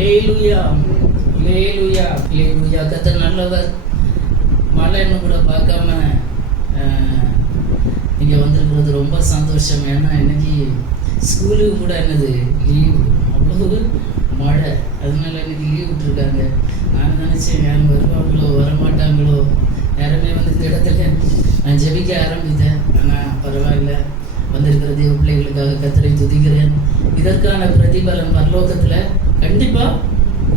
அல்லேலூயா, அல்லேலூயா, அல்லேலூயா. கர்த்தர் நல்லவர். மழைன்னு கூட பார்க்காம இங்கே வந்திருக்கிறது ரொம்ப சந்தோஷம். ஏன்னா இன்னைக்கு ஸ்கூலுக்கு கூட என்னது லீவு, அவ்வளவு மழை, அதனால இன்னைக்கு லீவ் விட்டுருக்காங்க. நான் நினச்சேன் யாரும் வருவாங்களோ வரமாட்டாங்களோ. யாருமே வந்து இந்த இடத்துல நான் ஜெபிக்க ஆரம்பித்தேன். ஆனால் பரவாயில்ல, வந்திருக்கிற தேவ பிள்ளைகளுக்காக கர்த்தரை துதிக்கிறேன். இதற்கான பிரதிபலன் பரலோகத்தில் கண்டிப்பாக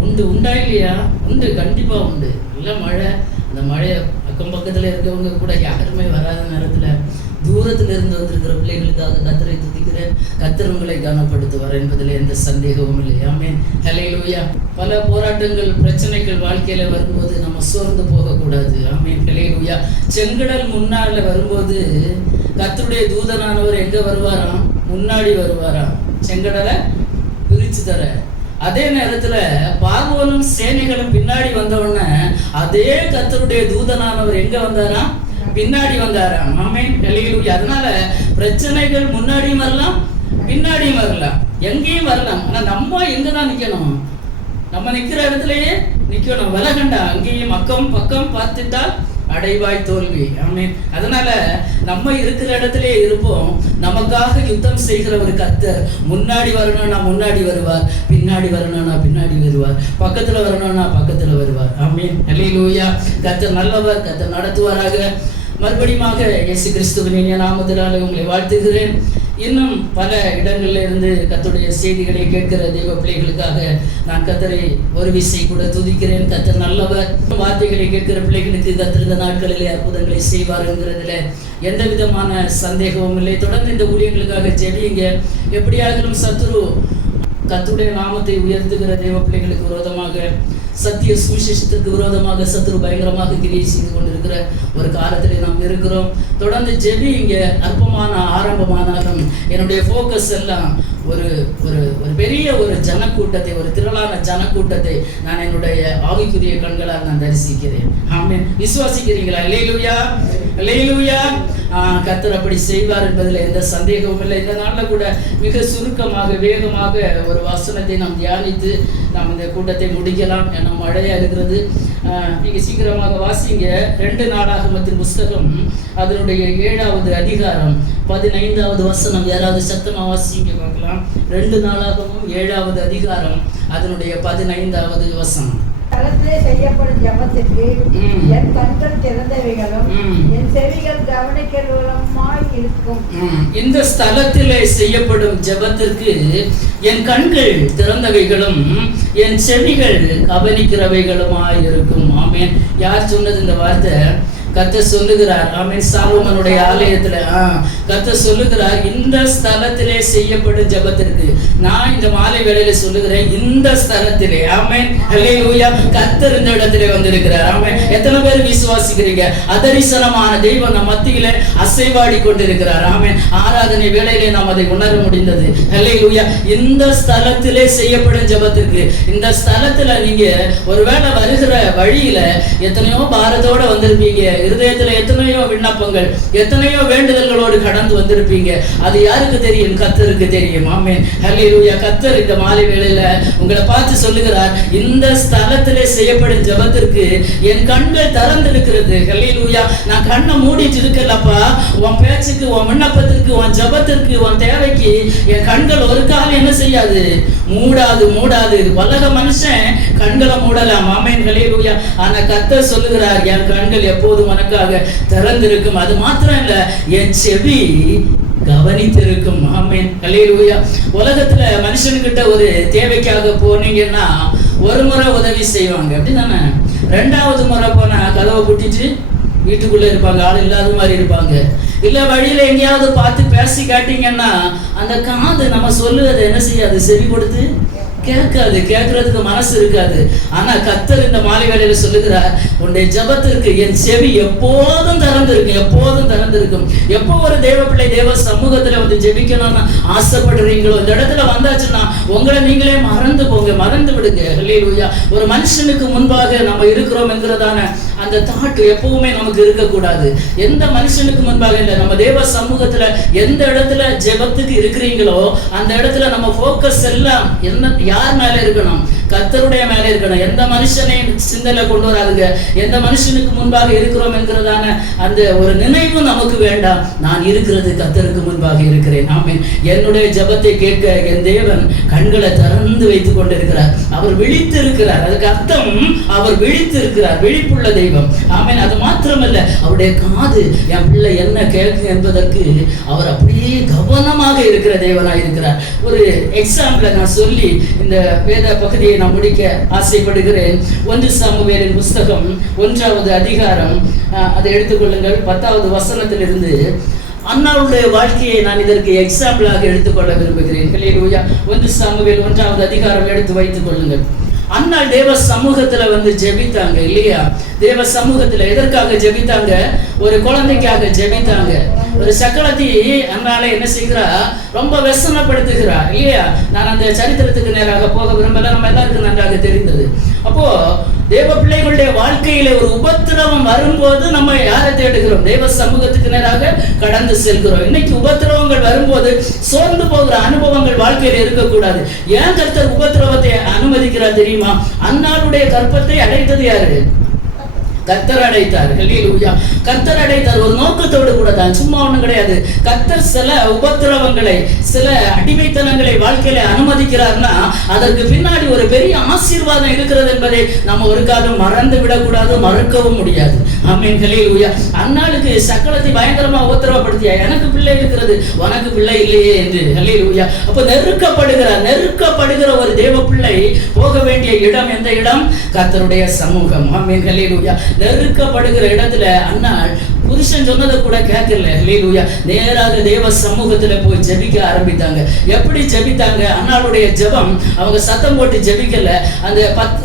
உண்டு. உண்டா இல்லையா? உண்டு, கண்டிப்பாக உண்டு. நல்ல மழை. அந்த மழையை அக்கம் பக்கத்தில் இருக்கவங்க கூட யாருமே வராத நேரத்தில் தூரத்தில் இருந்து வந்திருக்கிற பிள்ளைகளுக்காக கர்த்தரை துதிக்கிறேன். கர்த்தர் உங்களை கனப்படுத்துவார் என்பதில் எந்த சந்தேகமும் இல்லை. ஆமென், ஹல்லேலூயா. பல போராட்டங்கள், பிரச்சனைகள் வாழ்க்கையில வரும்போது நம்ம சோர்ந்து போகக்கூடாது. ஆமென், ஹல்லேலூயா. செங்கடல் முன்னால வரும்போது கர்த்தருடைய தூதனானவர் எங்க வருவாராம்? முன்னாடி வருவாராம், செங்கடலை பிரிச்சு தர. அதே நேரத்துல பார்வோனும் சேனைகளும் பின்னாடி வந்தவுடனே அதே கர்த்தருடைய தூதனானவர் எங்க வந்தாராம்? பின்னாடி வந்தாராம். ஆமென், ஹல்லேலூயா. அதனால பிரச்சனைகள் முன்னாடியும் வரலாம், பின்னாடியும் வரலாம், எங்கேயும் வரலாம். ஆனா நம்ம எங்கதான் நிக்கணும்? நம்ம நிக்கிற இடத்துலயே நிக்கணும். விலகண்டா அங்கேயும் அக்கம் பக்கம் பார்த்துட்டால் அடைவாய் தோல்வி. ஆமென். அதனால நம்ம இருக்கிற இடத்திலே இருப்போம். நமக்காக யுத்தம் செய்கிற ஒரு கர்த்தர் முன்னாடி வரணும்னா முன்னாடி வருவார், பின்னாடி வரணும்னா பின்னாடி வருவார், பக்கத்துல வரணும்னா பக்கத்துல வருவார். ஆமென், ஹல்லேலூயா. கர்த்தர் நல்லவர். கர்த்தர் நடத்துவாராக. மறுபடியுமாக இயேசு கிறிஸ்துவின் இனிய நாமத்தினாலே உங்களை வாழ்த்துகிறேன். இன்னும் பல இடங்கள்ல இருந்து கர்த்தருடைய செய்திகளை கேட்கிற தேவ பிள்ளைகளுக்காக நான் கர்த்தரை ஒரு விசை கூட துதிக்கிறேன். கர்த்தர் நல்லவர். வார்த்தைகளை கேட்கிற பிள்ளைகளுக்கு கர்த்தர் இந்த நாட்களிலே அற்புதங்களை செய்வார் என்கிறதுல எந்த விதமான சந்தேகமும் இல்லை. தொடர்ந்து இந்த ஊழியர்களுக்காக ஜெபியுங்க. எப்படியாகிலும் சத்துரு கர்த்தருடைய நாமத்தை உயர்த்துகிற தேவ பிள்ளைகளுக்கு விரோதமாக, சத்திய சுவிசேஷத்திற்கு விரோதமாக சத்துரு பயங்கரமாக கிரியை செய்து கொண்டிருக்கிற ஒரு காலத்திலே நாம் இருக்கிறோம். தொடர்ந்து ஜெபியுங்க. அற்பமான ஆரம்பமானாலும் என்னுடைய ஃபோக்கஸ் எல்லாம் ஒரு ஒரு ஒரு பெரிய ஒரு ஜனக்கூட்டத்தை, ஒரு திரளான ஜனக்கூட்டத்தை நான் என்னுடைய ஆவிக்குரிய கண்களால் நான் தரிசிக்கிறேன். ஆமென். விசுவாசிக்கிறீங்களா? அல்லேலூயா, அல்லேலூயா. கர்த்தர் அப்படி செய்வார் என்பதில் எந்த சந்தேகமும் இல்லை. இந்த நாளில் கூட மிக சுருக்கமாக வேகமாக ஒரு வசனத்தை நாம் தியானித்து நாம் இந்த கூட்டத்தை முடிக்கலாம். ஏன்னா மழையா இருக்கிறது. நீங்க சீக்கிரமாக வாசிங்க. 2 நாளாகமத்தின் புஸ்தகம் அதனுடைய 7வது அதிகாரம் 15வது வசனம். யாராவது சத்தமா வாசிங்க பார்க்கலாம். 2 நாளாகமும் 7வது அதிகாரம் அதனுடைய 15வது வசனம். தலத்திலே செய்யப்படும் ஜெபத்திற்கு என் கண்கள் திறந்தவைகளும் என் செவிகள் கவனிக்கிறவர்களுமாய் இருக்கும். இந்த ஸ்தலத்திலே செய்யப்படும் ஜெபத்திற்கு என் கண்கள் திறந்தவைகளும் என் செவிகள் கவனிக்கிறவைகளுமாய் இருக்கும். ஆமென். யார் சொன்னது இந்த வார்த்தை? கர்த்தர் சொல்லுகிறார். ஆமென். சாலோமோனுடைய ஆலயத்துல கர்த்தர் சொல்லுகிறார், இந்த ஸ்தலத்திலே செய்யப்படும் ஜெபத்திற்கு. நான் இந்த மாலை வேளையில சொல்லுகிறேன், இந்த ஸ்தலத்திலே. ஆமென், ஹல்லேலூயா. கர்த்தர் இந்த இடத்திலே வந்திருக்கிறார். ஆமென். எத்தனை பேர் விசுவாசிக்கிறீங்க? அதரிசனமான தெய்வம் நம் மத்தியிலே அசைவாடி கொண்டிருக்கிறார். ஆமென். ஆராதனை வேளையிலே நாம் அதை உணர முடிந்தது. ஹல்லேலூயா. இந்த ஸ்தலத்திலே செய்யப்படும் ஜெபத்திற்கு, இந்த ஸ்தலத்துல நீங்க ஒருவேளை வருகிற வழியில எத்தனையோ பாரத்தோட வந்திருப்பீங்க. இருதயத்துல எத்தனையோ விண்ணப்பங்கள், எத்தனையோ வேண்டுதல்களோடு கடந்து வந்திருப்பீங்க. அது யாருக்கு தெரியும்? கர்த்தருக்கு தெரியும். ஆமென், ஹல்லேலூயா. கர்த்தர் இந்த மாலை வேளையில உங்களை பார்த்து சொல்லுகிறார், இந்த ஸ்தலத்திலே செய்யப்படும் ஜெபத்திற்கு என் கண்கள் திறந்திருக்கிறது. ஹல்லேலூயா. நான் கண்ணை மூடிட்டு இருக்கலப்பா. உன் பேச்சுக்கு, உன் விண்ணப்பத்திற்கு, உன் ஜெபத்திற்கு, உன் தேவைக்கு என் கண்கள் ஒரு காலம் என்ன செய்யாது? மூடாது, மூடாது. உலக மனுஷன் கண்களை மூடலாம். ஆமென், ஹல்லேலூயா. ஆனா கர்த்தர் சொல்லுகிறார், என் கண்கள் எப்போதும் உனக்காக திறந்திருக்கும். அது மாத்திரம் இல்ல, என் செவி கவனித்திருக்கும். ஆமென், ஹல்லேலூயா. உலகத்துல மனுஷன்கிட்ட ஒரு தேவைக்காக போனீங்கன்னா ஒரு முறை உதவி செய்வாங்க, அப்படிதானே? 2வது முறை போனா கதவை குட்டிட்டு வீட்டுக்குள்ள இருப்பாங்க, ஆள் இல்லாத மாதிரி இருப்பாங்க. இல்ல வழியில எங்கேயாவது பார்த்து பேசி காட்டீங்கன்னா அந்த காது நம்ம சொல்லுவதை என்ன செய்யாது? செவி கொடுத்து கேட்காது, கேட்கறதுக்கு மனசு இருக்காது. ஆனா கர்த்தர் இந்த மாலை வேளையில சொல்லுகிறார், உன்னுடைய ஜெபத்திற்கு என் செவி எப்போதும் திறந்திருக்கும், எப்போதும் திறந்திருக்கும். எப்போ ஒரு தேவ பிள்ளை தேவ சமூகத்துல வந்து ஜெபிக்கணும்னு ஆசைப்படுறீங்களோ, இந்த இடத்துல வந்தாச்சுன்னா உங்களை நீங்களே மறந்து போங்க, மறந்து விடுங்க. ஹல்லேலூயா. ஒரு மனுஷனுக்கு முன்பாக நம்ம இருக்கிறோம் என்கிறதான அந்த தாட் எப்பவுமே நமக்கு இருக்கக்கூடாது. எந்த மனுஷனுக்கு முன்பாக இல்லை, நம்ம தேவ சமூகத்துல எந்த இடத்துல ஜெபத்துக்கு இருக்கிறீங்களோ அந்த இடத்துல நம்ம ஃபோக்கஸ் எல்லாம் என்ன யார் மேல இருக்கணும்? கர்த்தருடைய மேல இருக்கணும். எந்த மனுஷனையும் சிந்தனை கொண்டு வராதுங்க. எந்த மனுஷனுக்கு முன்பாக இருக்கிறோம் என்கிறதான அந்த ஒரு நினைவு நமக்கு வேண்டாம். நான் இருக்கிறது கர்த்தருக்கு முன்பாக இருக்கிறேன். ஆமென். என்னுடைய ஜெபத்தை கேட்க என் தேவன் கண்களை திறந்து வைத்துக் கொண்டிருக்கிறார். அவர் விழித்து இருக்கிறார். அதுக்கு அர்த்தம் அவர் விழித்து இருக்கிறார், விழிப்புள்ள தெய்வம். ஆமென். அது மாத்திரமல்ல, அவருடைய காது என் பிள்ளை என்ன கேட்கு என்பதற்கு அவர் அப்படியே கவனமாக இருக்கிற தேவனாய் இருக்கிறார். ஒரு எக்ஸாம்பிள் நான் சொல்லி இந்த வேத பகுதியை நான் முடிக்க ஆசைப்படுகிறேன். 1 சாமுவேலின் புஸ்தகம் 1வது அதிகாரம், அதை எடுத்துக்கொள்ளுங்கள். 10வது வசனத்திலிருந்து அன்னாளுடைய வாழ்க்கையை நான் இதற்கு எக்ஸாம்பிளாக எடுத்துக்கொள்ள விரும்புகிறேன். ஹல்லேலூயா. 1 சாமுவேல் 1வது அதிகாரம் எடுத்து வைத்துக் கொள்ளுங்கள். அன்னாள் தேவ சமூகத்துல வந்து ஜெபித்தாங்க இல்லையா? தேவ சமூகத்துல எதற்காக ஜெபித்தாங்க? ஒரு குழந்தைக்காக ஜெபித்தாங்க. ஒரு சக்களத்தி அன்னாளை என்ன செய்கிறா? ரொம்ப வெசனப்படுத்துகிறா இல்லையா? நான் அந்த சரித்திரத்துக்கு நேராக போக விரும்பல, நம்ம எல்லாருக்கும் நன்றாக தெரிந்தது. அப்போ தேவ பிள்ளைகளுடைய வாழ்க்கையில ஒரு உபத்திரவம் வரும்போது நம்ம யாரை தேடுகிறோம்? தேவ சமூகத்துக்கு நேராக கடந்து செல்கிறோம். இன்னைக்கு உபத்திரவங்கள் வரும்போது சோர்ந்து போகிற அனுபவங்கள் வாழ்க்கையில இருக்கக்கூடாது. ஏன் கர்த்தர் உபத்திரவத்தை அனுமதிக்கிறார் தெரியுமா? அன்னாளுடைய கற்பத்தை அடைத்தது யாரு? கர்த்தர் அடைத்தார். ஹல்லேலூயா. கர்த்தர் அடைத்தார். ஒரு நோக்கத்தோடு கூட தான், சும்மா ஒண்ணும் கிடையாது. கர்த்தர் சில உபத்திரவங்களை, சில அடிமைத்தனங்களை வாழ்க்கையில அனுமதிக்கிறார்னா அதற்கு பின்னாடி ஒரு பெரிய ஆசீர்வாதம் இருக்கிறது என்பதை நம்ம ஒரு காலம் மறந்து விடக்கூடாது, மறக்கவும் முடியாது. ஆமென். ஹல்லேலூயா. அன்னாளுக்கு சக்களத்தை பயங்கரமா உபத்திரவப்படுத்தியா, எனக்கு பிள்ளை இருக்கிறது உனக்கு பிள்ளை இல்லையே என்று. ஹல்லேலூயா. அப்ப நெருக்கப்படுகிற ஒரு தேவ பிள்ளை போக வேண்டிய இடம் எந்த இடம்? கர்த்தருடைய சமூகம். ஆமென். ஹல்லேலூயா. நெருக்கப்படுகிற இடத்துல அன்னாள் புருஷன் சொன்னதை கூட கேட்கல. ஹல்லேலூயா. நேராக தேவ சமூகத்துல போய் ஜெபிக்க ஆரம்பித்தாங்க. எப்படி ஜெபித்தாங்க? அன்னாளுடைய ஜெபம் அவங்க சத்தம் போட்டு ஜெபிக்கல. அந்த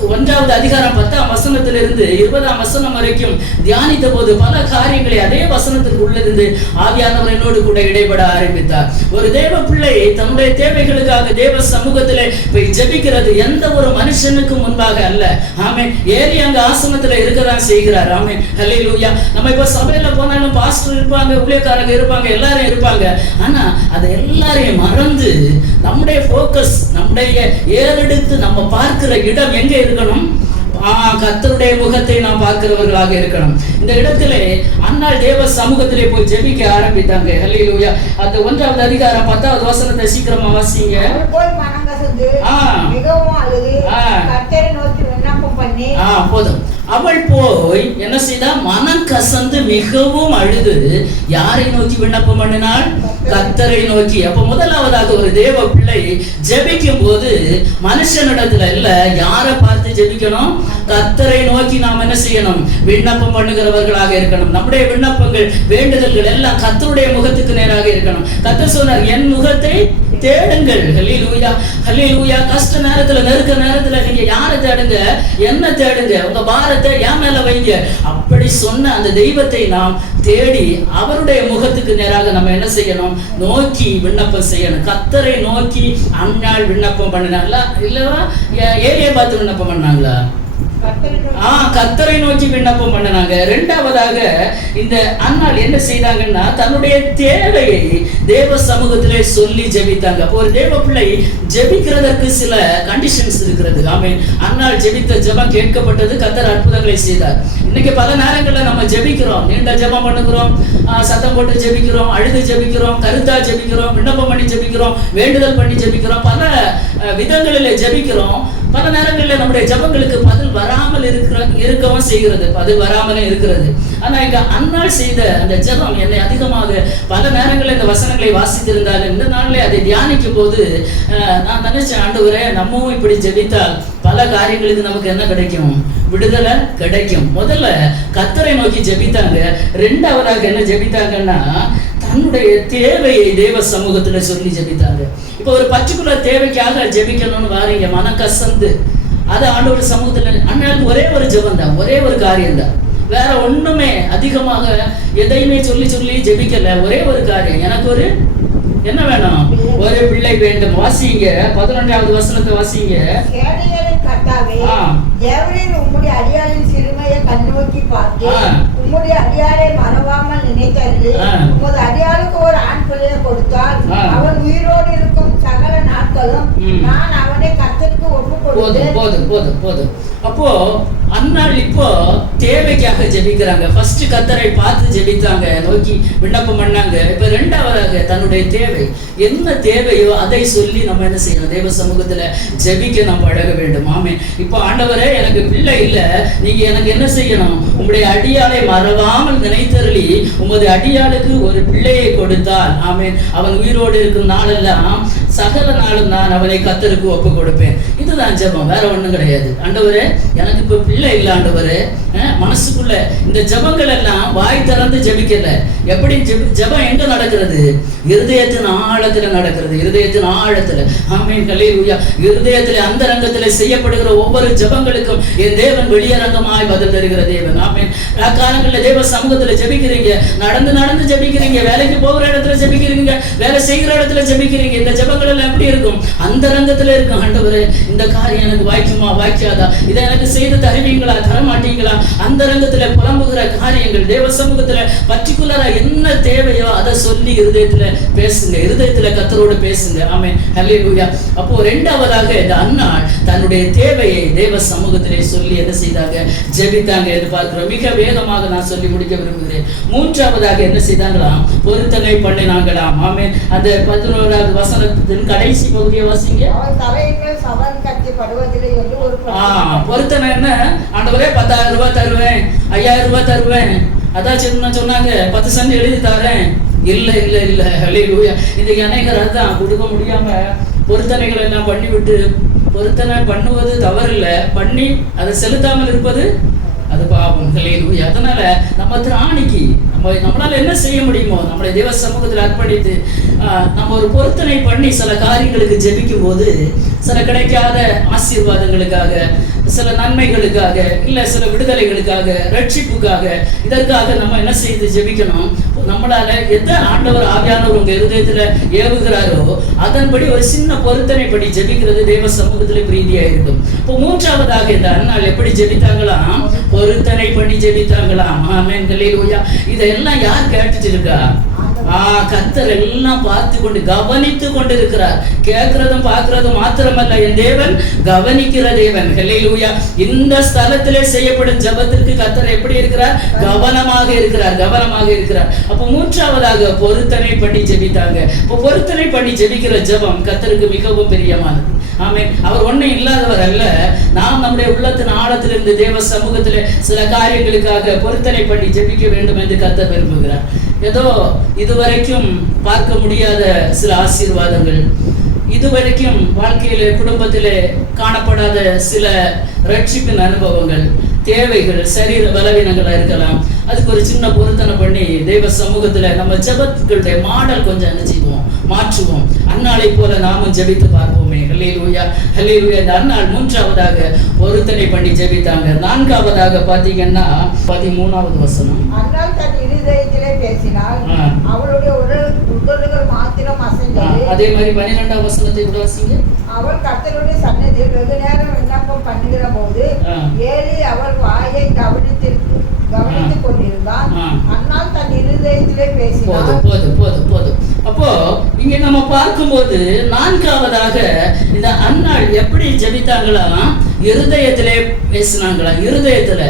1வது அதிகாரம் 10ஆம் வசனத்திலிருந்து 20ஆம் வசனம் வரைக்கும் தியானித்த போது பல காரியங்களை அதே வசனத்திற்கு உள்ளிருந்து ஆவியானவர் என்னோடு கூட இடைபட ஆரம்பித்தார். ஒரு தேவ பிள்ளை தன்னுடைய தேவைகளுக்காக தேவ சமூகத்திலே போய் ஜெபிக்கிறது எந்த ஒரு மனுஷனுக்கு முன்பாக அல்ல. ஆமென். ஏறி அங்க ஆசனத்துல இருக்கதான் செய்கிறார். ஆமென். ஹல்லேலூயா. நம்ம இப்ப சபையில போனாலும் பாஸ்டர் இருப்பாங்க, ஊழியக்காரங்க இருப்பாங்க, எல்லாரும் இருப்பாங்க. ஆனா அதை எல்லாரையும் மறந்து நம்முடைய போக்கஸ், நம்முடைய ஏறெடுத்து நம்ம பார்க்கிற இடம் எங்க இருக்கணும்? கர்த்தருடைய முகத்தை நாம் பார்க்கிறவர்களாக இருக்கணும். இந்த இடத்திலே அன்னாள் தேவ சமூகத்திலே போய் ஜெபிக்க ஆரம்பித்தாங்க. ஹல்லேலூயா. அந்த 1வது அதிகாரம் 10வது வசனத்தை சீக்கிரமா வாசிங்க. போய் மனங்கசந்து மிகவும் அழுது கர்த்தரை நோக்கி விண்ணப்பம் பண்ணி போதும். அவள் போய் என்ன செய்தா? மனம் கசந்து மிகவும் அழுது யாரை நோக்கி விண்ணப்பம் பண்ணினாள்? கர்த்தரை நோக்கி. அப்ப முதலாவதாக ஒரு தேவ பிள்ளை ஜெபிக்கும் போது மனுஷனிடத்துல இல்ல, யாரை பார்த்து ஜெபிக்கணும்? கர்த்தரை நோக்கி நாம் என்ன செய்யணும்? விண்ணப்பம் பண்ணுகிறவர்களாக இருக்கணும். நம்முடைய விண்ணப்பங்கள், வேண்டுதல்கள் எல்லாம் கர்த்தருடைய முகத்துக்கு நேராக இருக்கணும். கர்த்தர் சொன்னார், என் முகத்தை தேடுங்கள். ஹல்லேலூயா. ஹல்லேலூயா. கஷ்ட நேரத்துல, நெருக்க நேரத்துல நீங்க யாரை தேடுங்க? என்ன தேடுங்க? உங்க பாரத்தை என் மேல வைங்க. அப்படி சொன்ன அந்த தெய்வத்தை நாம் தேடி அவருடைய முகத்துக்கு நேராக நம்ம என்ன செய்யணும்? நோக்கி விண்ணப்பம் செய்யணும். கர்த்தரை நோக்கி அன்னாள் விண்ணப்பம் பண்ணினாங்களா? இல்லவா ஏலியை பார்த்து விண்ணப்பம் பண்ணாங்களா? கர்த்தரை நோக்கி விண்ணப்பம் பண்ணாங்க. இரண்டாவதாக இந்த அன்னாள் என்ன செய்தாங்கன்னா தன்னுடைய தேவையை தேவ சமூகத்திலே சொல்லி ஜெபித்தாங்க. அப்போ ஒரு தேவ பிள்ளை ஜெபிக்கிறதற்கு சில கண்டிஷன்ஸ் இருக்கிறது. ஆமென். அன்னாள் ஜெபித்த ஜெபம் கேட்கப்பட்டது. கர்த்தர் அற்புதங்களை செய்தார். இன்னைக்கு பல நேரங்கள்ல நம்ம ஜெபிக்கிறோம், நீண்ட ஜெபம் பண்ணுகிறோம், சத்தம் போட்டு ஜெபிக்கிறோம், அழுது ஜெபிக்கிறோம், கருத்தா ஜெபிக்கிறோம், விண்ணப்பம் பண்ணி ஜெபிக்கிறோம், வேண்டுதல் பண்ணி ஜெபிக்கிறோம், பல விதங்களிலே ஜெபிக்கிறோம். பல நேரங்களில் நம்முடைய ஜெபங்களுக்கு பதில் வராமல் இருக்கவும் செய்கிறது, பதில் வராமலே இருக்கிறது. ஆனா இங்க அன்னாள் செய்த அந்த ஜெபம் என்னை அதிகமாக பல நேரங்களில் இந்த வசனங்களை வாசித்திருந்தாலும் இந்த நாளிலே அதை தியானிக்கும் போது நான் நினைச்சேன், ஆண்டவரே நம்மவும் இப்படி ஜெபித்தால் பல காரியங்களுக்கு நமக்கு என்ன கிடைக்கும்? விடுதலை கிடைக்கும். முதல்ல கர்த்தரை நோக்கி ஜெபித்தாங்க. இரண்டாவதாக என்ன ஜெபித்தாங்கன்னா தன்னுடைய தேவையை தேவ சமூகத்துல சொல்லி ஜெபித்தாங்க. இப்போ ஒரு பர்டிகுலர் தேவைக்காக ஜெபிக்கணும்னு வாரீங்க, மன கசந்து அது ஆண்டவர் சமூகத்துல அண்ணாளுக்கு ஒரே ஒரு ஜெபம் தான், ஒரே ஒரு காரியம் தான், வேற ஒண்ணுமே அதிகமாக எதையுமே சொல்லி ஜெபிக்கல. ஒரே ஒரு காரியம், எனக்கு ஒரு என்ன வேணும், ஒரு பிள்ளை வேண்டும். வாசிங்க 11வது வசனத்தை வாசிங்க. கர்த்தாவே, தேவரீர் உம்முடைய அடியாளின் சிறுமையை கண்ணோக்கி பார்த்து உம்முடைய அடியாளை மறவாமல் நினைத்தருளி உமது அடியாளுக்கு ஒரு ஆண் பிள்ளையை கொடுத்தால் அவன் உயிரோடு இருக்கும் சகல நாட்களும் நான் அவனை கர்த்தருக்கு ஒப்பு கொடுத்தேன். போதும். அப்போ அன்னாள் இப்போ தேவைக்காக ஜெபிக்கிறாங்க. ஃபர்ஸ்ட் கர்த்தரை பார்த்து ஜெபித்தாங்க, நோக்கி விண்ணப்பம் பண்ணாங்க. இப்ப ரெண்டாவதாக தன்னுடைய தேவை என்ன தேவையோ அதை சொல்லி நம்ம என்ன செய்யணும், தேவ சமூகத்துல ஜெபிக்க நம்ம பழக வேண்டும். ஆமே. இப்போ ஆண்டவரே எனக்கு பிள்ளை இல்ல, நீங்க எனக்கு என்ன செய்யணும், உங்களுடைய அடியாளை மறவாமல் நினைத்தருளி உமது அடியாளுக்கு ஒரு பிள்ளையை கொடுத்தால் ஆமே அவன் உயிரோடு இருக்கும் நாளெல்லாம் சகல நாளும் நான் அவனை கர்த்தருக்கு ஒப்பு கொடுப்பேன். இதுதான் ஜெபம், வேற ஒண்ணும் கிடையாது. ஆண்டவரே எனக்கு இப்ப பிள்ளை இல்ல ஆண்டவரே, மனசுக்குள்ள இந்த ஜெபங்கள் எல்லாம் வாய் திறந்து ஜெபிக்கல. எப்படி ஜெபம் எங்க நடக்கிறது, இருதயத்தின் ஆழத்துல நடக்கிறது, இருதயத்தின் ஆழத்துல. ஆமென், ஹல்லேலூயா. இருதயத்திலே அந்தரங்கத்திலே செய்யப்படுகிற ஒவ்வொரு ஜெபங்களுக்கும் என் தேவன் வெளியரங்கமாய் பதில் தருகிற தேவன். ஆமென். காலங்களில் தேவ சமூகத்துல ஜெபிக்கிறீங்க, நடந்து ஜெபிக்கிறீங்க, வேலைக்கு போகிற இடத்துல ஜெபிக்கிறீங்க, வேலை செய்கிற இடத்துல ஜெபிக்கிறீங்க. இந்த ஜெபங்கள் எல்லாம் எப்படி இருக்கும், அந்தரங்கத்துல இருக்கும். ஆண்டவரே இந்த காரியம் எனக்கு வாய்க்குமா வாய்க்காதா, இதை எனக்கு செய்து தருவீங்களா தரமாட்டீங்களா, அந்தரங்கத்துல புலம்புகிற காரியங்கள் தேவ சமூகத்துல பர்டிகுலரா என்ன தேவையோ அதை சொல்லி இருதயத்துல பேசுங்க, இருதயத்துல கர்த்தரோடு பேசுங்க. ஆமென், ஹல்லேலூயா. அப்போ ரெண்டாவதாக இந்த அன்னாள் தன்னுடைய தேவையை தேவ சமூகத்திலே சொல்லி என்ன செய்தாங்க, ஜெபித்தாங்க. எது பார்க்கிறோம், மிக வேகமாக நான் சொல்லி முடிக்க விரும்புகிறேன். மூன்றாவதாக என்ன செய்தாங்களாம், பொருத்தனை பண்ணினாங்களாம். ஆமென். அந்த 11வது வசனத்தின் கடைசி பகுதியை வாசிங்க. பொருத்தனை என்ன, ஆண்டவரே 10,000 ரூபாய் தருவேன், 5,000 ரூபாய் தருவேன், அதான் சொன்னாங்க 10 சென்ட் எழுதி தரேன். இல்ல ஹல்லேலூயா. இன்னைக்கு அநேகர் அதான் கொடுக்க முடியாம பொருத்தனைகள் எல்லாம் பண்ணி விட்டு, பொருத்தனை பண்ணுவது தவறில்லை, பண்ணி அதை செலுத்தாமல் இருப்பது அது பாவம். ஹல்லேலூயா. அதனால நம்ம திராணிக்கு நம்மளால என்ன செய்ய முடியுமோ நம்மளை தேவ சமூகத்தில் அர்ப்பணித்து நம்ம ஒரு பொருத்தனை பண்ணி சில காரியங்களுக்கு ஜெபிக்கும் போது சில கிடைக்காத ஆசீர்வாதங்களுக்காக, சில நன்மைகளுக்காக, இல்ல சில விடுதலைகளுக்காக, ரட்சிப்புக்காக, இதற்காக நம்ம என்ன செய்து ஜெபிக்கணும். நம்மளால எந்த ஆண்டவர் ஆவியானவர் உங்க இருதயத்துல ஏவுகிறாரோ அதன்படி ஒரு சின்ன பொருத்தனை படி ஜெபிக்கிறது தேவ சமூகத்துல பிரீதியா இருக்கும். இப்போ மூன்றாவதாக இந்த அன்னாள் எப்படி ஜெபித்தாங்களாம், பொருத்தனை பண்ணி ஜெபித்தாங்களாம். ஆமென், ஹல்லேலூயா. இதெல்லாம் யார் கேட்டுட்டு இருக்கா, கர்த்தர் எல்லாம் பார்த்து கொண்டு கவனித்து கொண்டு இருக்கிறார். கேட்கிறதும் பார்க்கிறதும் மாத்திரமல்ல, என் தேவன் கவனிக்கிற தேவன். ஹல்லேலூயா. இந்த ஸ்தலத்திலே செய்யப்படும் ஜெபத்திற்கு கர்த்தர் எப்படி இருக்கிறார், கவனமாக இருக்கிறார். அப்போ மூன்றாவதாக பொருத்தனை பண்ணி ஜெபித்தாங்க. இப்போ பொருத்தனை பண்ணி ஜெபிக்கிற ஜெபம் கர்த்தருக்கு மிகவும் பிரியமானது. ஆமென். அவர் ஒன்றும் இல்லாதவர் அல்ல. நாம் நம்முடைய உள்ளத்தின் ஆழத்திலிருந்து தேவ சமூகத்திலே சில காரியங்களுக்காக பொருத்தனை பண்ணி ஜெபிக்க வேண்டும் என்று கர்த்தர் விரும்புகிறார். ஏதோ இதுவரைக்கும் பார்க்க முடியாத சில ஆசீர்வாதங்கள், இதுவரைக்கும் வாழ்க்கையிலே குடும்பத்திலே காணப்படாத சில ரட்சிப்பின் அனுபவங்கள், தேவைகள், சரீர பலவீனங்களா இருக்கலாம். அதுக்கு ஒரு சின்ன பொருத்தனை பண்ணி தெய்வ சமூகத்துல நம்ம ஜெபத்துடைய மாடல் கொஞ்சம் என்ன செய்வோம், மாற்றுவோம். அன்னாளை போல நாமும் ஜெபித்து பார்ப்போமே. ஹல்லேலூயா, ஹல்லேலூயா. இந்த அன்னாள் மூன்றாவதாக பொருத்தனை பண்ணி ஜெபித்தாங்க. நான்காவதாக பாத்தீங்கன்னா 13வது வசனம். அன்னாள் தன் இருதயத்திலே பேசினாள், அவளுடைய உடல்கள் மாத்திரம் அசைந்தது. அதே மாதிரி 12வது வசனத்தை கூட வாசிங்க. அவள் கர்த்தருடைய சன்னதியில் வெகு நேரம் விண்ணப்பம் பண்ணுகிற போது ஏலி அவள் வாயை கவனித்துக் கொண்டிருந்தான். அன்னால் தன் இருதயத்திலே பேசினாள். போதும். அப்போ இங்க நம்ம பார்க்கும்போது நான்காவதாக இந்த அன்னாள் எப்படி ஜெபித்தாங்களாம், இருதயத்திலே பேசினாங்களாம். இருதயத்துல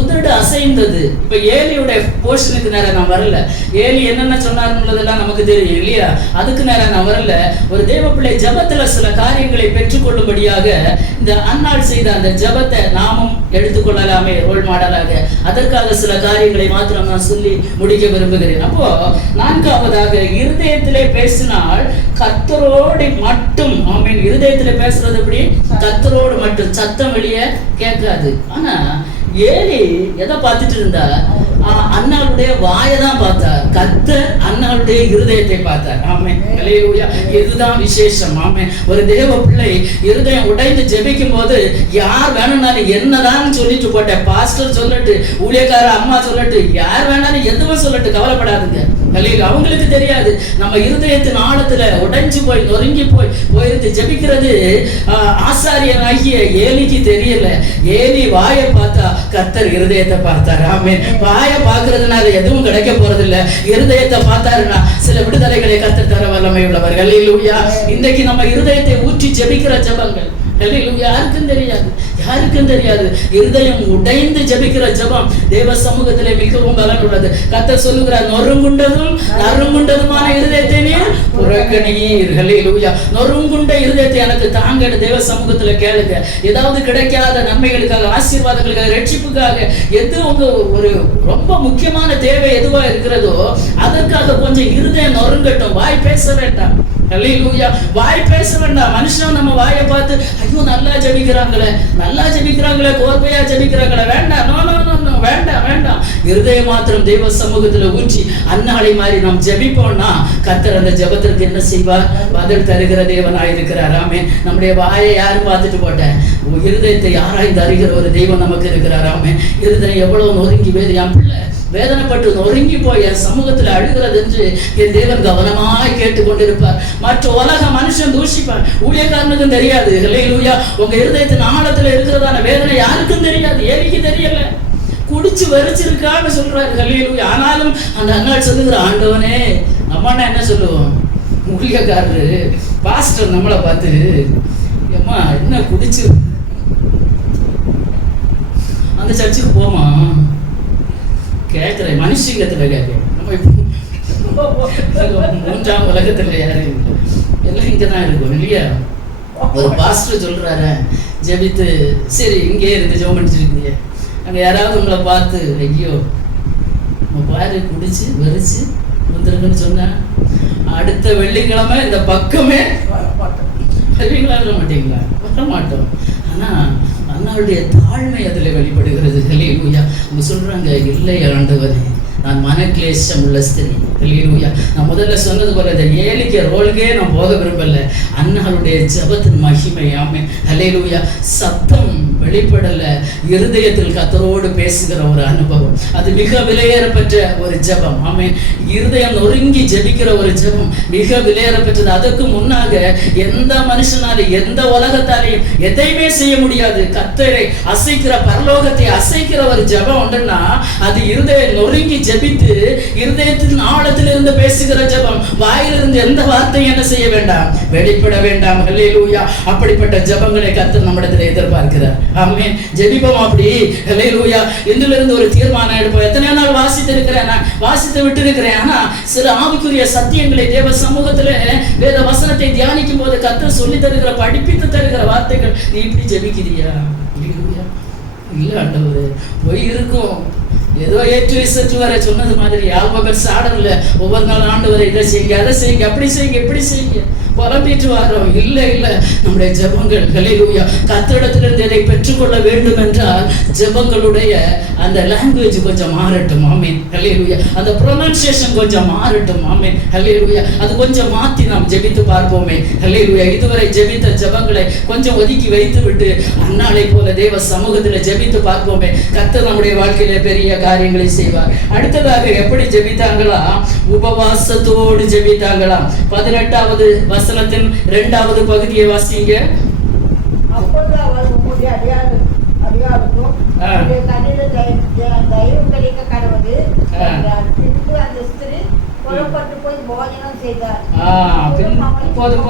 உதடு அசைந்தது. இப்ப ஏலியுடைய போர்ஷனுக்கு நேரம் நான் வரல. ஏலி என்னென்ன சொன்னாருன்றதெல்லாம் நமக்கு தெரியும் இல்லையா, அதுக்கு நேரம் நான் வரல. ஒரு தேவ பிள்ளை ஜெபத்துல சில காரியங்களை பெற்றுக்கொள்ளும்படியாக இந்த அன்னாள் செய்த அந்த ஜெபத்தை நாமும் எடுத்துக்கொள்ளலாமே ரோல் மாடலாக. அதற்காக சில காரியங்களை மாத்திரம் நான் சொல்லி முடிக்க விரும்புகிறேன். அப்போ நான்காவதாக இருதயத்திலே பேசினால் கர்த்தரோடு மட்டும். ஆமென். இருதயத்திலே பேசுறது எப்படி, கர்த்தரோடு மட்டும், சத்தம் வெளியே கேட்காது. ஆனா ஏலி எதை பார்த்துட்டு இருந்தா? அன்னாளுடைய வாயை தான் பார்த்தார். கர்த்தர் அன்னாளுடைய இருதயத்தை பார்த்தார். ஆமென், ஹல்லேலூயா. இதுதான் விசேஷம். ஆமென். ஒரு தேவ பிள்ளை இருதயம் உடைந்து ஜெபிக்கும் போது யார் வேணும்னாலும் என்னதான் சொல்லிட்டு போட்ட, பாஸ்டர் சொல்லட்டு, ஊழியக்கார அம்மா சொல்லட்டு, யார் வேணாலும் எதுவும் சொல்லட்டு, கவலைப்படாதுங்க. அவங்களுக்கு தெரியாது நம்ம இருதயத்தின் ஆழத்துல உடைஞ்சு போய் நொறுங்கி போயிருந்து ஜெபிக்கிறது ஆசாரியனாகிய ஏலிக்கு தெரியல. ஏலி வாயை பார்த்தா, கர்த்தர் இருதயத்தை பார்த்தார். ஆமென். வாயை பார்க்கறதுனால எதுவும் கிடைக்க போறது இல்ல. இருதயத்தை பார்த்தாருன்னா சில விடுதலைகளை கர்த்தர் தர வல்லமை உள்ளவர். ஹல்லேலூயா. இன்றைக்கு நம்ம இருதயத்தை ஊற்றி ஜெபிக்கிற ஜெபங்கள் யாருக்கும் தெரியாது. இருதயம் உடைந்து ஜெபிக்கிற ஜெபம் தேவ சமூகத்திலே மிகவும் பலன் உள்ளது. கர்த்தர் சொல்லுகிறார், நொறுங்குண்டதும் நறுங்குண்டதுமான இருதயத்தை நீர் புறக்கணியீர். ஹல்லேலூயா. நொறுங்குண்ட இருதயத்தை எனக்கு தாங்க தேவ சமூகத்துல கேளுங்க. ஏதாவது கிடைக்காத நன்மைகளுக்காக, ஆசீர்வாதங்களுக்காக, ரட்சிப்புக்காக, எது உங்க ஒரு ரொம்ப முக்கியமான தேவை எதுவா இருக்கிறதோ அதற்காக கொஞ்சம் இருதயம் நொறுங்கட்டும். வாய் பேச வேண்டாம். ஹல்லேலூயா. வாய் பேச வேண்டாம். மனுஷன் நம்ம வாயை பார்த்து, ஐயோ நல்லா ஜெபிக்கிறாங்களே, கோர்வையா ஜெபிக்கிறாங்களே, வேண்டாம். நோ, வேண்டாம். இருதயம் மாத்திரம் தேவ சமூகத்துல ஊற்றி அன்னாளை மாதிரி நாம் ஜெபிப்போம்னா கர்த்தர் அந்த ஜெபத்திற்கு என்ன செய்வார்? பதில் தருகிற தேவனாயிருக்கிறார். ஆமென். நம்முடைய வாயை யாரும் பார்த்துட்டு போட்டேன், இருதயத்தை ஆராய்ந்து அறிகிற ஒரு தெய்வம் நமக்கு இருக்கிறார். ஆமென். இருதயம் எவ்வளவு நொறுங்கி என் பிள்ளை வேதனைப்பட்டு நொறுங்கி போய் என் சமூகத்தில் அழுகிறது என்று என் தேவன் கவனமாய் கேட்டுக்கொண்டிருப்பார். மற்ற உலக மனுஷன் தூஷிப்பார், ஊழியக்காரனுக்கும் தெரியாது. ஹல்லேலூயா. உங்க இருதயத்தின் ஆழத்துல இருக்கிறதான வேதனை யாருக்கும் தெரியாது. ஏலிக்கு தெரியல. குடிச்சு வெறிச்சிருக்கான்னு சொல்றாரு. ஹல்லேலூயா. ஆனாலும் அந்த அண்ணாள் சொல்லுகிற, ஆண்டவனே, நம்மனா என்ன சொல்லுவோம்? ஊழியக்காரரு பாஸ்டர் நம்மளை பார்த்து, ஏம்மா என்ன குடிச்சு அந்த சர்ச்சுக்கு போமா கேட்கிறேன். மனுஷங்கத்துல கேட்கிறேன். நம்ம மூன்றாம் உலகத்துல யாரும் இல்லை, எல்லாம் இங்கதான் இருக்கும் இல்லையா? ஒரு பாஸ்டர் சொல்றாரு, ஜெபித்து சரி இங்கே இருந்து ஜெபம் பண்ணிச்சிருக்கீங்க, அங்க யாராவது உங்களை பார்த்து, ஐயோ நம்ம பாரு குடிச்சு வெறிச்சு வந்துருக்குன்னு சொன்னா அடுத்த வெள்ளிக்கிழமை இந்த பக்கமே வருவீங்களா? வர மாட்டீங்களா? வர மாட்டோம். ஆனா அண்ணாவுடைய தாழ்மை அதில் வெளிப்படுகிறது. ஹல்லேலூயா. அவங்க சொல்றாங்க, இல்லை ஆண்டவரே, நான் மனக்லேசம் உள்ள ஸ்திரீ. ஹல்லேலூயா. நான் முதல்ல சொன்னது போல இந்த ஏலிக்க ரோலுக்கே நான் போக விரும்பல. அண்ணாளுடைய ஜெபத்தின் மகிமை. ஆமென். ஹல்லேலூயா. சத்தம் வெளிப்படல, இருதயத்தில் கர்த்தரோடு பேசுகிற ஒரு அனுபவம். அது மிக விலையேறப்பெற்ற ஒரு ஜெபம். ஆமென். இருதயம் நொறுங்கி ஜெபிக்கிற ஒரு ஜெபம் மிக விலையேறப்பெற்றது. அதுக்கு முன்னாக எந்த மனுஷனாலும் எந்த உலகத்தாலையும் எதையுமே செய்ய முடியாது. கர்த்தரை அசைக்கிற, பரலோகத்தை அசைக்கிற ஒரு ஜெபம் உண்டுன்னா அது இருதயம் நொறுங்கி ஜெபித்து இருதயத்தின் ஆழத்திலிருந்து பேசுகிற ஜெபம். வாயிலிருந்து எந்த வார்த்தையும் என்ன செய்ய வேண்டாம், வெளிப்பட வேண்டாம். ஹல்லேலூயா. அப்படிப்பட்ட ஜெபங்களை கர்த்தர் நம்மிடத்தில் எதிர்பார்க்கிறார். ஆமென். ஜெபிப்போம் அப்படி. ஹல்லேலூயா. இன்றிலிருந்து ஒரு தீர்மானம் எடுப்போம். எத்தனை நாள் வாசித்து இருக்கிறேன், நான் வாசித்து விட்டு இருக்கிறேன். ஆனா சில ஆவிக்குரிய சத்தியங்களை தேவ சமூகத்துல வேத வசனத்தை தியானிக்கும் போது கர்த்தர் சொல்லி தருகிற, படிப்பித்து தருகிற வார்த்தைகள், நீ இப்படி ஜெபிக்கிறியா? இல்ல ஆண்டவரே, போய் இருக்கும். ஏதோ ஏற்று சற்று வரை சொன்னது மாதிரி ஆல்பபெட் சாடர்ல ஒவ்வொரு நாள் ஆண்டவரை இதை செய்யுங்க, அதை செய்யுங்க, அப்படி செய்யுங்க, இப்படி செய்யுங்க புலம்பிட்டு வரோம். இல்லை, நம்முடைய ஜெபங்கள் ஹல்லேலூயா கர்த்தரிடத்திலிருந்து இதை பெற்றுக்கொள்ள வேண்டும் என்றால் ஜெபங்களுடைய அந்த லாங்குவேஜ் கொஞ்சம் மாறட்டும். ஆமென். ஹல்லேலூயா. அந்த ப்ரொனன்சியேஷன் கொஞ்சம் மாறட்டும். ஆமென். ஹல்லேலூயா. அது கொஞ்சம் மாற்றி நாம் ஜெபித்து பார்ப்போமே. ஹல்லேலூயா. இதுவரை ஜெபித்த ஜெபங்களை கொஞ்சம் ஒதுக்கி வைத்து விட்டு அன்னாளை போல தேவ சமூகத்தில் ஜெபித்து பார்ப்போமே. கர்த்தர் நம்முடைய வாழ்க்கையில பெரிய காரியங்களை செய்வார். அடுத்ததாக எப்படி ஜெபித்தாங்களா? உபவாசத்தோடு ஜெபித்தாங்களாம். 18வது வசனத்தின் 2வது பகுதியை வாசிங்க. அப்பொழுது அவர் உம்முடைய அடியாருக்கும் தயவு கிடைக்க கடவுது. பின்பு அந்த ஸ்திரீ புறப்பட்டு போய் போஜனம் செய்தார். போதும்.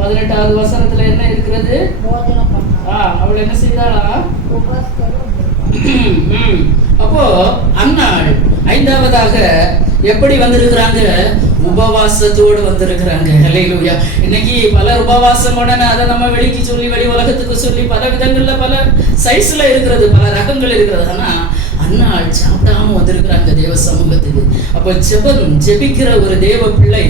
18வது வசனத்துல என்ன இருக்கிறது? போஜனம் பண்ணார். அவள் என்ன செய்தாளா? அப்போ அன்னாள் 5வதாக எப்படி வந்திருக்கிறாங்க? உபவாசத்தோடு வந்திருக்கிறாங்க. ஹல்லேலூயா. இன்னைக்கு பலர் உபவாசம் உடனே அதை நம்ம வெளிக்கு சொல்லி, வெளி உலகத்துக்கு சொல்லி, பல விதங்கள்ல பல சைஸ்ல இருக்கிறது, பல ரகங்கள் இருக்கிறது. ஆனா அன்னாள் சாப்பிடாம வந்திருக்கிறாங்க தேவ சமூகத்துக்கு. அப்போ ஜெபிக்கிற ஒரு தேவ பிள்ளை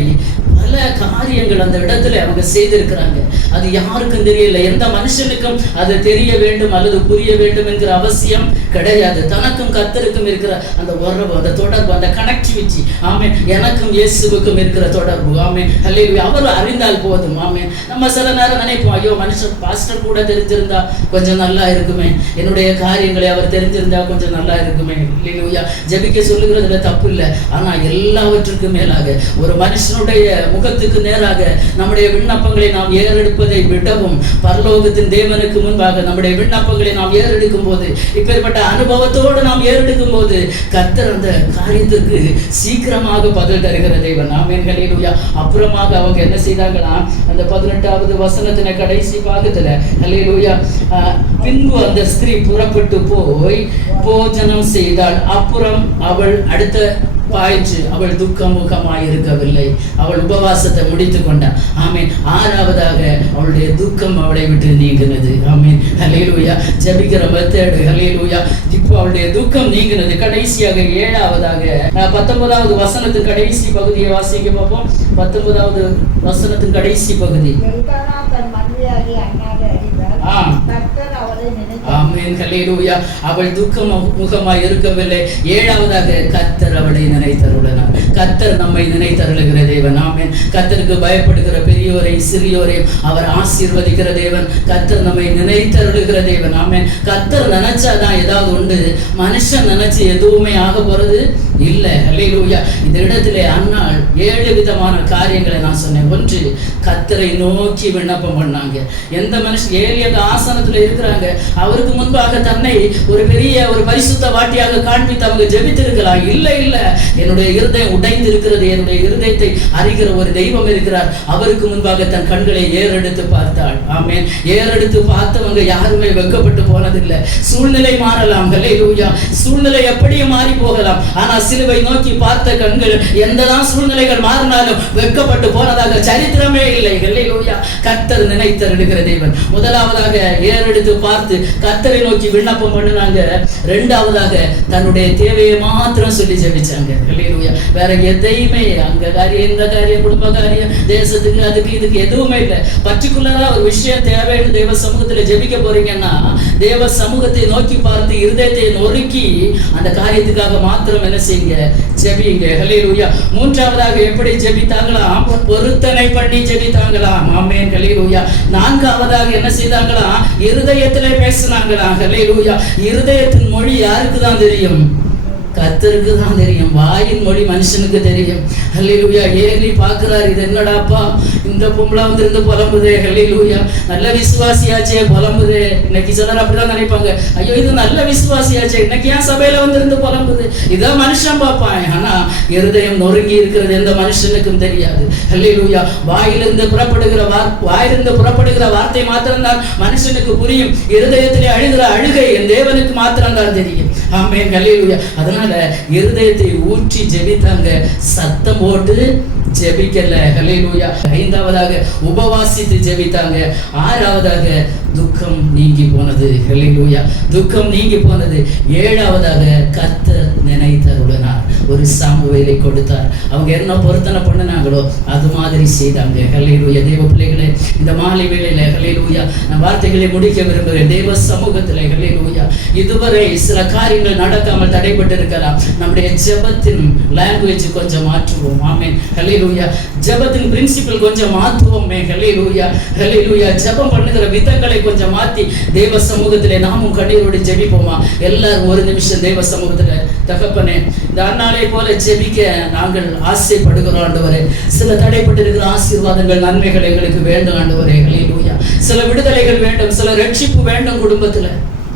பல காரியங்கள் அந்த இடத்துல அவங்க செய்திருக்கிறாங்க. அது யாருக்கும் தெரியல. எந்த மனுஷனுக்கும் அது தெரிய வேண்டும் அல்லது புரிய வேண்டும் என்கிற அவசியம் கிடையாது. தனக்கும் கர்த்தருக்கும் இருக்கிற அந்த உறவு, அந்த தொடர்பு, அந்த கனெக்டிவிட்டி, ஆமென், எனக்கும் இயேசுவுக்கும் இருக்கிற தொடர்பு, ஆமென், ஹல்லேலூயா, அவர் அறிந்தால் போதும், ஆமென். நம்ம சில நேரம் நினைப்போம், ஐயோ மனுஷன் பாஸ்டர் கூட தெரிஞ்சிருந்தா கொஞ்சம் நல்லா இருக்குமே, என்னுடைய காரியங்களை அவர் தெரிஞ்சிருந்தா கொஞ்சம் நல்லா இருக்குமே, ஹல்லேலூயா. ஜெபிக்க சொல்லுகிறதுல தப்பு இல்லை. ஆனா எல்லாவற்றுக்கும் மேலாக ஒரு மனுஷனுடைய முகத்துக்கு நேராக நம்முடைய விண்ணப்பங்களை நாம் ஏறெடுப்பதை விடவும் பரலோகத்தின் தேவனுக்கு முன்பாக நம்முடைய விண்ணப்பங்களை நாம் ஏறெடுக்கும் போது, இப்பேற்பட்ட அனுபவத்தோடு நாம் ஏறெடுக்கும் போது கர்த்தர் அந்த காரியத்துக்கு சீக்கிரமாக பதில் தருகிற தேவன், ஆமென், ஹல்லேலூயா. அப்புறமாக அவங்க என்ன செய்தாங்கன்னா, அந்த 18வது வசனத்தின கடைசி பாகத்துல, ஹல்லேலூயா, பின்பு அந்த ஸ்திரீ புறப்பட்டு போய் போஜனம் செய்தாள். அப்புறம் அவள் அடுத்த பாயிற்று, அவள் துக்கமுகமாய் இருக்கவில்லை, அவள் உபவாசத்தை முடித்து கொண்டாள், ஆமென். 6வதாக அவளுடைய துக்கம் அவளை விட்டு நீங்கினது, ஆமென், ஹல்லேலூயா. ஜெபிக்கிற மெத்தட், ஹல்லேலூயா. இப்போ அவளுடைய துக்கம் நீங்கினது. கடைசியாக 7வதாக 19வது வசனத்தின் கடைசி பகுதியை வாசிக்க பார்ப்போம். 19வது வசனத்தின் கடைசி பகுதி. ஆமென், ஹல்லேலூயா. அவள் துக்கம் முகமாய் இருக்கவில்லை. 7வதாக கர்த்தர் அவளை நினைத்தருளினார். கர்த்தர் நம்மை நினைத்தருளுகிற தேவன், ஆமென். கர்த்தருக்கு பயப்படுகிற பெரியோரை சிறியோரை அவர் ஆசீர்வதிக்கிற தேவன். கர்த்தர் நம்மை நினைத்தருளுகிற தேவன், ஆமென். கர்த்தர் நினைச்சாதான் ஏதாவது உண்டு. மனுஷன் நினைச்சு எதுவுமே ஆக போறது இல்லை, ஹல்லேலூயா. இந்த இடத்திலே அன்னாள் 7 விதமான காரியங்களை நான் சொன்னேன். ஒன்று, கர்த்தரை நோக்கி விண்ணப்பம் பண்ணாங்க. எந்த மனுஷன் ஏலியாக ஆசனத்துல இருக்கிறாங்க, அவருக்கு முன்பாக தன்னை ஒரு பெரிய ஒரு பரிசுத்த வாட்டியாக காண்பித்து அவங்க ஜெபித்திருக்கலாம். இல்லை இல்லை, என்னுடைய இருதயம் உடைந்து இருக்கிறது, என்னுடைய இருதயத்தை அறிகிற ஒரு தெய்வம் இருக்கிறார். அவருக்கு முன்பாக தன் கண்களை ஏறெடுத்து பார்த்தாள், ஆமென். ஏறெடுத்து பார்த்தவங்க யாருமே வெட்கப்பட்டு போனதில்லை. சூழ்நிலை மாறலாம், ஹல்லேலூயா, சூழ்நிலை எப்படியும் மாறி போகலாம். ஆனா சிலுவை நோக்கி பார்த்த கண்கள் எந்ததான் சூழ்நிலைகள் மாறினாலும் வெட்கப்பட்டு போனதாக சரித்திரமே இல்லை, ஹல்லேலூயா. கர்த்தர் நினைத்தருளுகிற தேவன். முதலாவதாக ஏறெடுத்து பார்த்து கர்த்தரை நோக்கி விண்ணப்பம் பண்ணினாங்க. 2வதாக தன்னுடைய தேவையை மாத்திரம் சொல்லி ஜெபிச்சாங்க, ஹல்லேலூயா. வேற எதையுமே அங்க காரியம், இந்த காரியம், குடும்ப காரியம், தேசத்துக்கு, அதுக்கு இதுக்கு எதுவுமே இல்லை. பர்டிகுலரா ஒரு விஷயம் தேவைன்னு தேவ சமூகத்துல ஜெபிக்க போறீங்கன்னா, தேவ சமூகத்தை நோக்கி பார்த்து இருதயத்தை நொறுக்கி அந்த காரியத்துக்காக மாத்திரம் என்ன செய்யுங்க, ஜெபிங்க, ஹல்லேலூயா. 3வதாக எப்படி ஜெபித்தாங்களாம், பொருத்தனை பண்ணி ஜெபித்தாங்களாம், ஆமென், ஹல்லேலூயா. 4வதாக என்ன செய்தாங்களாம், இருதயத்திலே பேசினாங்களாம், ஹல்லேலூயா. இருதயத்தின் மொழி யாருக்கு தான் தெரியும்? கர்த்தருக்கு தான் தெரியும். வாயின் மொழி மனுஷனுக்கு தெரியும், ஹல்லேலூயா. ஏலி பார்க்கிறார், இது என்னடாப்பா இந்த பொம்பளை வந்து புலம்புதே, ஹல்லேலூயா, நல்ல விசுவாசியாச்சே புலம்புதே. இன்னைக்கு சிலர் அப்படிதான் நினைப்பாங்க, ஐயோ இது நல்ல விசுவாசியாச்சே, இன்னைக்கு ஏன் சபையில வந்து புலம்புது, இதான் மனுஷன் பார்ப்பான். ஆனா இருதயம் நொறுங்கி இருக்கிறது எந்த மனுஷனுக்கும் தெரியாது, ஹல்லேலூயா. வாயிலிருந்து புறப்படுகிற வார்த்தை மாத்திரம்தான் மனுஷனுக்கு புரியும். இருதயத்திலே அழுகிற அழுகை என் தேவனுக்கு மாத்திரம்தான் தெரியும், ஆமென், ஹல்லேலூயா. அதனால இருதயத்தை ஊற்றி ஜெபித்தாங்க, சத்தம் போட்டு ஜெபிக்கல, ஹல்லேலூயா. 5வதாக உபவாசித்து ஜெபித்தாங்க. 6வதாக துக்கம் நீங்கி போனது, ஹல்லேலூயா, துக்கம் நீங்கி போனது. 7வதாக கர்த்தர் நினைத்தருளினார், ஒரு சாமுவேலை கொடுத்தார். அவங்க என்ன பொருத்தனை பண்ணினாங்களோ அது மாதிரி செய்தாங்க, ஹல்லேலூயா. தேவ பிள்ளைகளே, இந்த மாலை வேளையில, ஹல்லேலூயா, நான் வார்த்தைகளை முடிக்க விரும்புகிறேன். தேவ சமூகத்தில், ஹல்லேலூயா, இதுவரை சில காரியங்கள் நடக்காமல் தடைபட்டு இருக்கலாம். நம்முடைய ஜெபத்தின் லாங்குவேஜ் கொஞ்சம் மாற்றுவோம், ஆமென், ஹல்லேலூயா. ஜெபத்தின் பிரின்சிபல் கொஞ்சம் மாற்றுவோமே, ஹல்லேலூயா, ஹல்லேலூயா. ஜெபம் பண்ணுகிற விதங்களை கொஞ்சம் மாற்றி தேவ சமூகத்திலே நாமும் கண்ணீரோடு ஜெபிப்போமா? எல்லாரும் ஒரு நிமிஷம் தேவ சமூகத்துல, தகப்பனே, இந்த அன்னாளை போல ஜெபிக்க நாங்கள் ஆசைப்படுகிறோம் ஆண்டவரே. சில தடைப்பட்டு இருக்கிற ஆசீர்வாதங்கள், நன்மைகள் எங்களுக்கு வேண்டும் ஆண்டவரே, ஹல்லேலூயா. சில விடுதலைகள் வேண்டும், சில ரட்சிப்பு வேண்டும் குடும்பத்துல,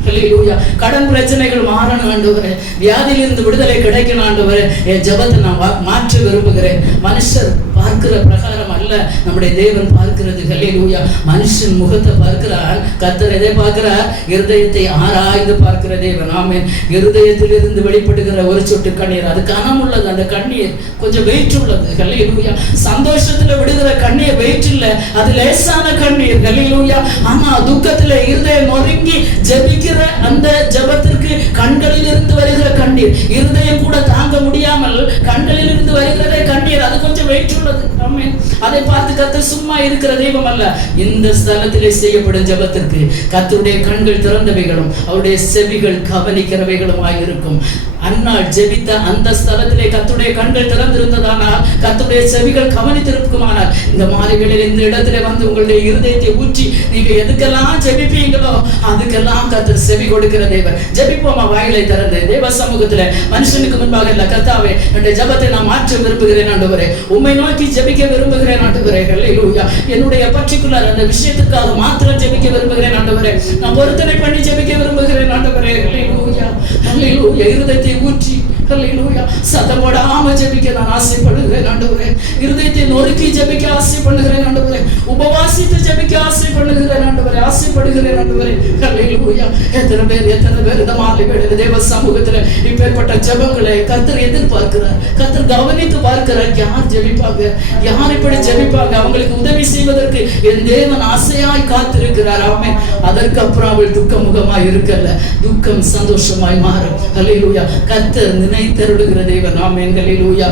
ஹல்லேலூயா. கடன் பிரச்சனைகள் மாறணும் ஆண்டவரே, வியாதியிலிருந்து விடுதலை கிடைக்கணும் ஆண்டவரே. என் ஜெபத்தை நான் மாற்ற விரும்புகிறேன். மனுஷர் பார்க்கிற பிரகாரம் அல்ல நம்முடைய தேவன் பார்க்கிறது, ஹல்லேலூயா. மனுஷன் முகத்தை பார்க்கிறார், கர்த்தர் எதை பார்க்கிறார்? இருதயத்தை ஆராய்ந்து பார்க்கிற தேவன், ஆமென். இருதயத்திலிருந்து வெளிப்படுகிற ஒரு சொட்டு கண்ணீர், அது கனம் உள்ளது. அந்த கண்ணீர் கொஞ்சம் வெயிட் உள்ளது, ஹல்லேலூயா. சந்தோஷத்துல விடுகிற கண்ணீர் வெயிட் இல்ல, அது லேசான கண்ணீர், ஹல்லேலூயா. ஆனா துக்கத்துல இருதயம் நொறுங்கி ஜெபிக்கிற அந்த ஜெபத்திற்கு கண்களில் இருந்து வருகிற கண்ணீர், இருதயம் கூட தாங்க முடியாமல் கண்களில் இருந்து வருகிறதே கண்ணீர். முடியாது, அது கொஞ்சம் வெயிட் உள்ளது. ஆமென். அதை பார்த்து கர்த்தர் சும்மா இருக்கிற தெய்வம் அல்ல. இந்த ஸ்தலத்திலே செய்யப்படும் ஜெபத்திற்கு கர்த்தருடைய கண்கள் திறந்தவைகளும் அவருடைய செவிகள் கவனிக்கிறவைகளுமாய் இருக்கும். அன்னாள் ஜெபித்த அந்த ஸ்தலத்திலே கர்த்தருடைய கண்கள் திறந்திருந்ததானால், கர்த்தருடைய செவிகள் கவனித்திருக்குமானால், இந்த மாலைகளில் இந்த இடத்திலே வந்து உங்களுடைய இருதயத்தை ஊற்றி நீங்க எதுக்கெல்லாம் ஜெபிப்பீங்களோ அதுக்கெல்லாம் கர்த்தர் செவி கொடுக்கிற தேவன். ஜெபிப்போமா வாயிலை திறந்து தேவ சமூகத்துல. மனுஷனுக்கு முன்பாக இல்ல, கர்த்தாவே என்னுடைய ஜெபத்தை நான் மாற்ற விரும்புகிறேன் ஆண்டவரே, உம்மை நோக்கி ஜெபிக்க விரும்புகிறேன் ஆண்டவரே. ஹல்லேலூயா. என்னுடைய பர்టిక్యులர் அந்த விஷயத்துக்காக மாத்திரம் ஜெபிக்க விரும்புகிறேன் ஆண்டவரே. நான் பொருத்தனை பண்ணி ஜெபிக்க விரும்புகிறேன் ஆண்டவரே. ஹல்லேலூயா. ஹல்லேலூயா. இருதயத்தை ஊற்றி ஹல்லேலூயா சத்தம் போடாம ஜெபிக்க நான் ஆசைப்படுகிறேன் ஆண்டவரே. இருதயத்தை நொறுக்கி ஜெபிக்க ஆசைப்படுகிறேன் ஆண்டவரே. உபவாசித்து ஜெபிக்க ஆசைப்படுகிறேன் ஆண்டவரே. ஆசைப்படுகிறேன் ஆண்டவரே. ஹல்லேலூயா. எத்தனை பேர் இந்த மாலை வேளையில தேவ சமூகத்துல இப்பேற்பட்ட ஜெபங்களை கர்த்தர் எதிர்பார்க்கிறார், கர்த்தர் கவனித்து பார்க்கிறார். யார் ஜெபிப்பாங்க, யார் இப்படி ஜெபிப்பாங்க, அவங்களுக்கு உதவி செய்வதற்கு என் தேவன் ஆசையாய் காத்திருக்கிறார். ஆமென். அதற்கு அப்புறம் அவள் துக்க முகமாய் இருக்கல்ல, துக்கம் சந்தோஷமாய் மாறும். ஹல்லேலூயா. கர்த்தர் நினைத்தருளுகிற தேவன். ஆமென். ஹல்லேலூயா.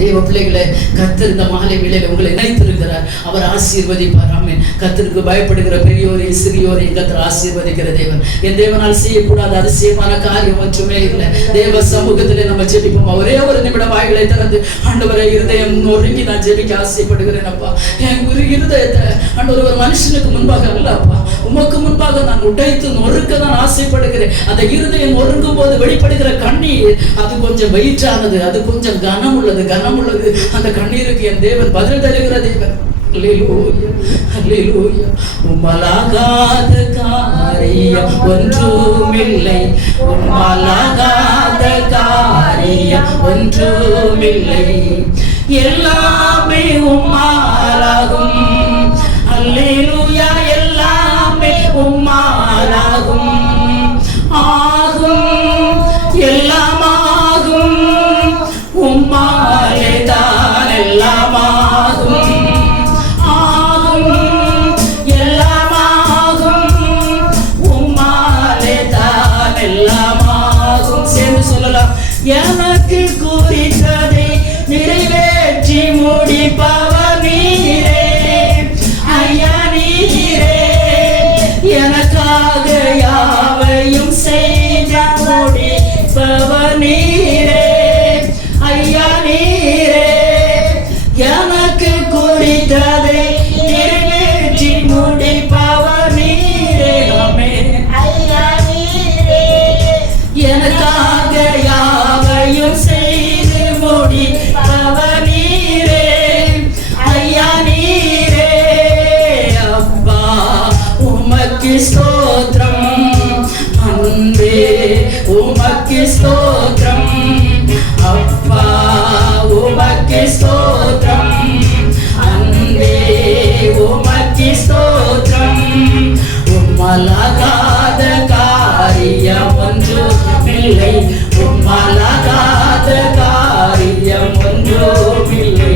தேவ பிள்ளைகளை கர்த்தர் இந்த மாலை வேளையில உங்களை நினைத்திருக்கிறார். அவர் ஆசீர்வதிப்பார். ஆமென். கர்த்தருக்கு பயப்படுகிற பெரியோரை சிறியோரை கர்த்தர் ஆசீர்வதிக்கிற தேவன். என் தேவனால் செய்யக்கூடாத அதிசயமான காரியம் ஒன்றுமே இல்லை. தேவ சமூகத்திலே நம்ம ஜெபிப்போம். ஒரே ஒரு நிமிடம் வாய்களை திறந்து ஆண்டவரே, இருதயம் நொறுங்கி நான் ஜெபிக்க ஆசைப்படுகிறேன் அப்பா. என் இருதயத்தை ஆண்டவர் ஒரு மனுஷனுக்கு முன்பாக அல்ல அப்பா, உமக்கு முன்பாக நான் உடைத்து நொறுக்க நான் ஆசைப்படுகிறேன். அந்த இருதயம் நொறுங்கும் போது வெளிப்படுகிற கண்ணீர் அது கொஞ்சம் வெயிட்டானது, அது கொஞ்சம் கனம் உள்ளது. அந்த கண்ணீருக்கு என் தேவன் பதில் தருகிற தேவன். ஹல்லேலூயா. ஹல்லேலூயா. உம்மலாகாத காரியம் ஒன்றுமில்லை, உம்மலாகாத காரியம் ஒன்றுமில்லை, எல்லாமே உம்மாலாகும். ஹல்லேலூயா. எல்லாமே உம்மாலாகும். ஆகும், எல்லாமாகும், உம்மாலே தான் எல்லாமாகும். ஆகும், எல்லாமாகும், உம்மாலே தான் எல்லாமாகும். சேர்ந்து சொல்லலாம். எனக்கு குறித்ததை நிறைவேற்றி முடிப்பவர் நீரே ஐயா, நீரே எனக்காக யாவையும் செய்த முடிப்பவர் நீரே ஐயா, நீரே எனக்கு குறித்ததை நிறைவேற்றி முடிப்பவர் நீரே. ஆமென். ஐயா, நீரே எனக்காக யாவையும் செய்து முடிப்பவர் நீரே ஐயா, நீரே. அப்பா உமக்கு ஸ்தோத்திரம், அன்பே உமக்கு ஸ்தோத்திரம், அப்பா உமக்கு ஸ்தோத்திரம், அன்பே உமக்கு ஸ்தோத்திரம். உம்மலாகாத காரியம் ஒன்றுமில்லை, உம்மலாகாத காரியம் ஒன்றுமில்லை,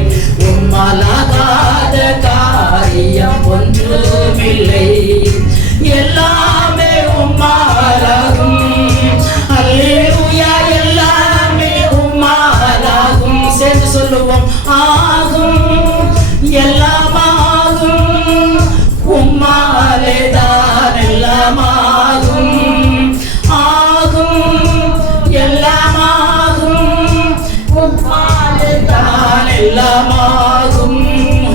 உம்மலாகாத காரியம் ஒன்றுமில்லை, எல்லாமே உம்மாலாகும். அல்லேலூயா. எல்லாமே உம்மாலாகும். சேர்ந்து சொல்லுவோம். ஆகும், எல்லாமாகும், உம்மாலே தான் எல்லாமாகும். ஆகும், எல்லாமாகும், உம்மாலே தான் எல்லாமாகும்.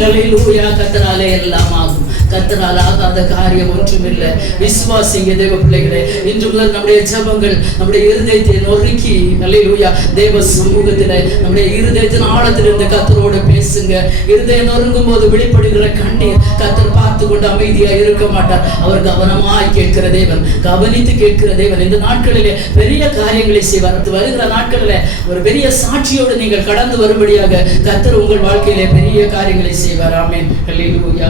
அல்லேலூயா. கர்த்தராலே எல்லாமாகும். கர்த்தரால் ஆகாத காரியம் ஒன்றுமில்லை. விசுவாசிங்க தேவ பிள்ளைகளே. இன்று முதல் நம்முடைய ஜெபங்கள் நம்முடைய இருதயத்தை நொறுக்கி அல்லேலூயா தேவ சமூகத்தில் நம்முடைய இருதயத்தின் ஆழத்திலிருந்து கர்த்தரோடு பேசுங்க. இருதயம் நொறுங்கும் போது வெளிப்படுகிற கண்ணீர் கர்த்தர் பார்த்து கொண்டு அமைதியா இருக்க மாட்டார். அவர் கவனமாய் கேட்கிற தேவன், கவனித்து கேட்கிற தேவன். இந்த நாட்களிலே பெரிய காரியங்களை செய்வார். வருகிற நாட்களிலே ஒரு பெரிய சாட்சியோடு நீங்கள் கடந்து வரும்படியாக கர்த்தர் உங்கள் வாழ்க்கையிலே பெரிய காரியங்களை செய்வார். ஆமென். அல்லேலூயா.